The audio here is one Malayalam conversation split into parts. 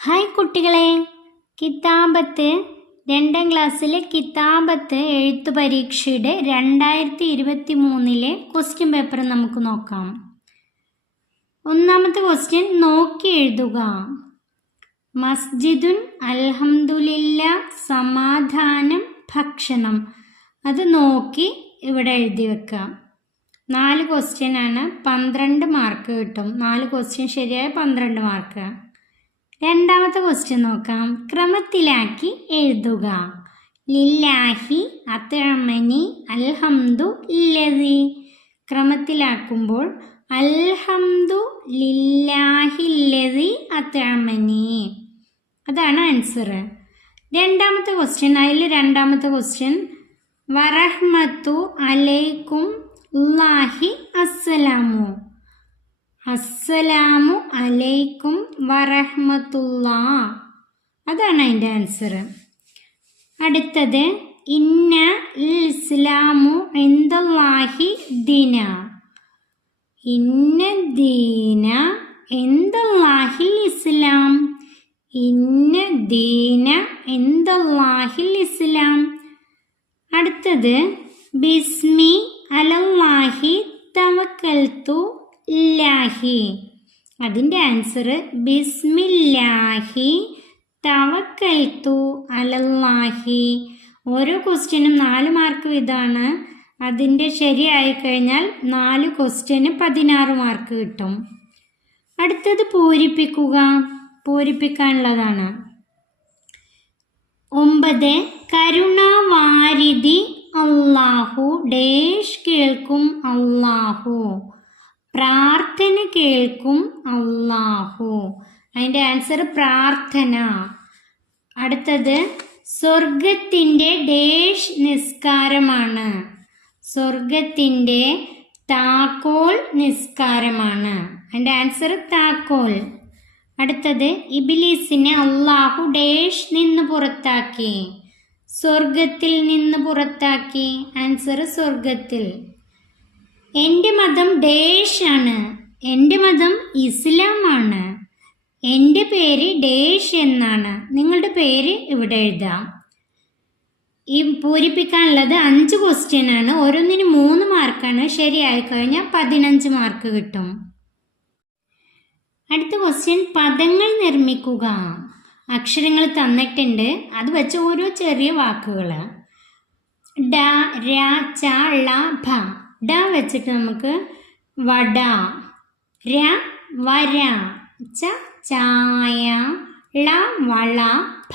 ഹായ് കുട്ടികളെ, കിതാബത്ത് 2ാം ക്ലാസ്സിലെ കിതാബത്ത് എഴുത്തു പരീക്ഷയുടെ 2023 ക്വസ്റ്റ്യൻ പേപ്പർ നമുക്ക് നോക്കാം. ഒന്നാമത്തെ ക്വസ്റ്റ്യൻ നോക്കി എഴുതുക. മസ്ജിദുൻ അൽഹംദുലില്ലാ, സമാധാനം, ഭക്ഷണം. അത് നോക്കി ഇവിടെ എഴുതി വെക്കാം. 4 ക്വസ്റ്റ്യൻ ആണ്, 12 മാർക്ക് കിട്ടും. 4 ക്വസ്റ്റ്യൻ ശരിയായ 12 മാർക്ക്. രണ്ടാമത്തെ ക്വസ്റ്റ്യൻ നോക്കാം. ക്രമത്തിലാക്കി എഴുതുക. ലില്ലാഹി അത്അമനി അൽഹംദു ലദി. ക്രമത്തിലാക്കുമ്പോൾ അൽഹംദു ലില്ലാഹി ലദി അത്അമനി, അതാണ് ആൻസർ. രണ്ടാമത്തെ ക്വസ്റ്റ്യൻ, അതിൽ രണ്ടാമത്തെ ക്വസ്റ്റ്യൻ വറഹ്മത്തു അലൈക്കും ല്ലാഹി അസ്സലാമു. അസ്സലാമു അലൈക്കും വറഹ്മത്തുള്ളാ, അതാണ് അതിൻ്റെ ആൻസർ. അടുത്തത് ഇന്ന ഇസ്ലാമു ഇൻദല്ലാഹി ദീന. ഇന്ന ദീന ഇൻദല്ലാഹിൽ ഇസ്ലാം. ഇന്ന ദീന ഇൻദല്ലാഹിൽ ഇസ്ലാം. അടുത്തത് ബിസ്മി അലല്ലാഹി തവക്കൽതു ല്ലാഹി. അതിൻ്റെ ആൻസർ ബിസ്മില്ലാഹി തവക്കൽതു അലല്ലാഹി. ഓരോ ക്വസ്റ്റ്യനും 4 മാർക്ക് വീതമാണ്. അതിൻ്റെ ശരിയായി കഴിഞ്ഞാൽ 4 ക്വസ്റ്റ്യന് 16 മാർക്ക് കിട്ടും. അടുത്തത് പൂരിപ്പിക്കുക. പൂരിപ്പിക്കാനുള്ളതാണ്. 9 കരുണാവാരിധി അല്ലാഹു ഡേഷ് കേൾക്കും അല്ലാഹു. പ്രാർത്ഥന കേൾക്കും അല്ലാഹു. അതിൻ്റെ ആൻസർ പ്രാർത്ഥന. അടുത്തത് സ്വർഗത്തിൻ്റെ ഡേഷ് നിസ്കാരമാണ്. സ്വർഗത്തിൻ്റെ താക്കോൽ നിസ്കാരമാണ്. അതിൻ്റെ ആൻസർ താക്കോൽ. അടുത്തത് ഇബ്ലീസിനെ അല്ലാഹു ഡേഷ് നിന്ന് പുറത്താക്കി. സ്വർഗത്തിൽ നിന്ന് പുറത്താക്കി. ആൻസർ സ്വർഗത്തിൽ. എൻ്റെ മതം ഡേഷ് ആണ്. എൻ്റെ മതം ഇസ്ലാമാണ്. എൻ്റെ പേര് ഡേഷ് എന്നാണ്. നിങ്ങളുടെ പേര് ഇവിടെ എഴുതാം. ഈ പൂരിപ്പിക്കാനുള്ളത് 5 ക്വസ്റ്റ്യൻ ആണ്. ഓരോന്നിന് 3 മാർക്കാണ്. ശരിയായി കഴിഞ്ഞാൽ 15 മാർക്ക് കിട്ടും. അടുത്ത ക്വസ്റ്റ്യൻ പദങ്ങൾ നിർമ്മിക്കുക. അക്ഷരങ്ങൾ തന്നിട്ടുണ്ട്, അത് വെച്ച് ഓരോ ചെറിയ വാക്കുകൾ. ഡ, ര, ച, ള, ഭ. ഡ വെച്ചിട്ട് നമുക്ക് വട, ര വര, ച ചായ, ള വള, ഭ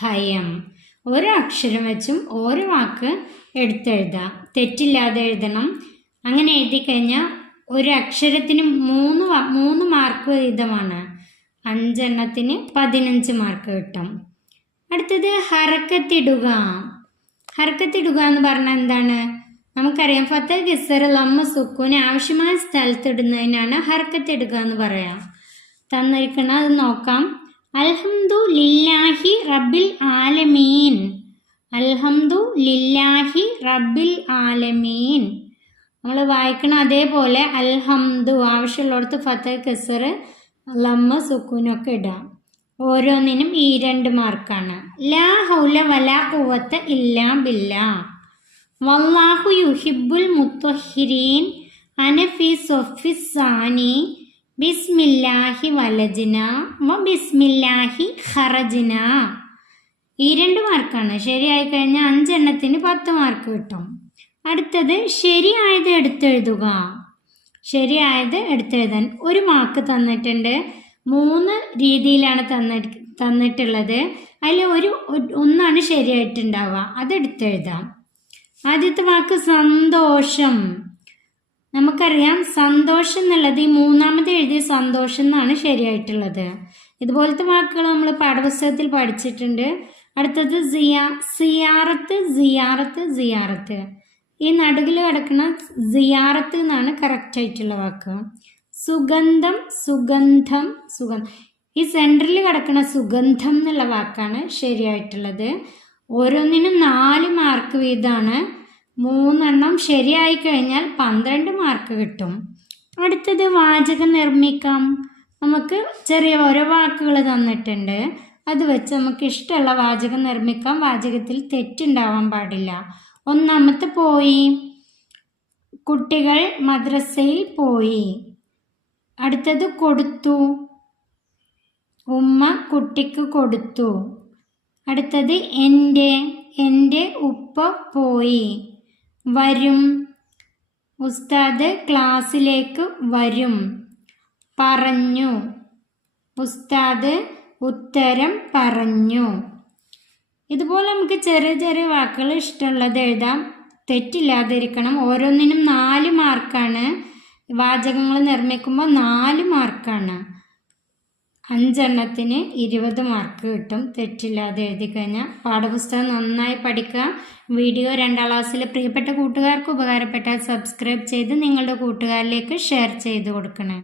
ഭയം. ഓരോ അക്ഷരം വെച്ചും ഓരോ വാക്ക് എടുത്തെഴുതാം. തെറ്റില്ലാതെ എഴുതണം. അങ്ങനെ എഴുതി കഴിഞ്ഞാൽ ഒരു അക്ഷരത്തിന് 3 മാർക്ക് വീതമാണ്. 5 എണ്ണത്തിന് 15 മാർക്ക് കിട്ടും. അടുത്തത് ഹർക്കത്തിടുക. ഹർക്കത്തിടുക എന്ന് പറഞ്ഞാൽ എന്താണ്? നമുക്കറിയാം, ഫത്ത ഗിസർ ലമ്മ സുക്കൂന് ആവശ്യമായ സ്ഥലത്തിടുന്നതിനാണ് ഹർക്കത്തിടുക എന്ന് പറയാം. തന്നിരിക്കണം, അത് നോക്കാം. അൽഹംദു ലില്ലാഹി റബ്ബിൽ ആലമീൻ. അൽഹംദു ലില്ലാഹി റബ്ബിൽ ആലമീൻ. നമ്മൾ വായിക്കണം അതേപോലെ അൽഹംദു ആവശ്യമുള്ളിടത്ത് ഫത്ത ഗിസർ ലമ്മ സുക്കൂനൊക്കെ ഇടാം. ഓരോന്നിനും ഈ 2 മാർക്കാണ്. ലാ ഹൗല വലാ ഖുവത ഇല്ലാ ബില്ലാ. വല്ലാഹു യുഹിബ്ബുൽ മുത്തഹിരീൻ. അന ഫീ സഫിസ് സാനി. ബിസ്മില്ലാഹി വലജ്ന വ ബിസ്മില്ലാഹി ഖറജ്ന. ഈ 2 മാർക്കാണ്. ശരിയായി കഴിഞ്ഞാൽ 5 എണ്ണത്തിന് 10 മാർക്ക് കിട്ടും. അടുത്തത് ശരിയായത് എടുത്തെഴുതുക. ശരിയായത് എടുത്തെഴുതാൻ 1 മാർക്ക് തന്നിട്ടുണ്ട്. 3 രീതിയിലാണ് തന്നിട്ടുള്ളത്. അതിൽ ഒന്നാണ് ശരിയായിട്ടുണ്ടാവുക, അതെടുത്തെഴുതാം. ആദ്യത്തെ വാക്ക് സന്തോഷം. നമുക്കറിയാം സന്തോഷം എന്നുള്ളത് ഈ 3ാമത് എഴുതിയ സന്തോഷം എന്നാണ് ശരിയായിട്ടുള്ളത്. ഇതുപോലത്തെ വാക്കുകൾ നമ്മൾ പാഠപുസ്തകത്തിൽ പഠിച്ചിട്ടുണ്ട്. അടുത്തത് സിയാറത്ത്, സിയാറത്ത്, സിയാറത്ത്. ഈ നടുകിൽ കിടക്കുന്ന സിയാറത്ത് എന്നാണ് കറക്റ്റ് ആയിട്ടുള്ള വാക്ക്. സുഗന്ധം, സുഗന്ധം, സുഗന്ധം. ഈ സെൻറ്ററിൽ കിടക്കുന്ന സുഗന്ധം എന്നുള്ള വാക്കാണ് ശരിയായിട്ടുള്ളത്. ഓരോന്നിനും 4 മാർക്ക് വീതമാണ്. 3 എണ്ണം ശരിയായി കഴിഞ്ഞാൽ 12 മാർക്ക് കിട്ടും. അടുത്തത് വാചകം നിർമ്മിക്കാം. നമുക്ക് ചെറിയ ഓരോ വാക്കുകൾ തന്നിട്ടുണ്ട്. അത് വെച്ച് നമുക്ക് ഇഷ്ടമുള്ള വാചകം നിർമ്മിക്കാം. വാചകത്തിൽ തെറ്റുണ്ടാവാൻ പാടില്ല. ഒന്നാമത്തെ പോയി. കുട്ടികൾ മദ്രസയിൽ പോയി. അടുത്തത് കൊടുത്തു. ഉമ്മ കുട്ടിക്ക് കൊടുത്തു. അടുത്തത് എൻ്റെ ഉപ്പ പോയി. വരും. ഉസ്താദ് ക്ലാസ്സിലേക്ക് വരും. പറഞ്ഞു. ഉസ്താദ് ഉത്തരം പറഞ്ഞു. ഇതുപോലെ നമുക്ക് ചെറിയ ചെറിയ വാക്കുകൾ ഇഷ്ടമുള്ളത് എഴുതാം. തെറ്റില്ലാതിരിക്കണം. ഓരോന്നിനും 4 മാർക്കാണ്. വാചകങ്ങൾ നിർമ്മിക്കുമ്പോൾ 4 മാർക്കാണ്. 5 എണ്ണത്തിന് 20 മാർക്ക് കിട്ടും തെറ്റില്ലാതെ എഴുതി കഴിഞ്ഞാൽ. പാഠപുസ്തകം നന്നായി പഠിക്കുക. വീഡിയോ 2ാം ക്ലാസ്സിലെ പ്രിയപ്പെട്ട കൂട്ടുകാർക്ക് ഉപകാരപ്പെട്ടാൽ സബ്സ്ക്രൈബ് ചെയ്ത് നിങ്ങളുടെ കൂട്ടുകാരിലേക്ക് ഷെയർ ചെയ്ത് കൊടുക്കണേ.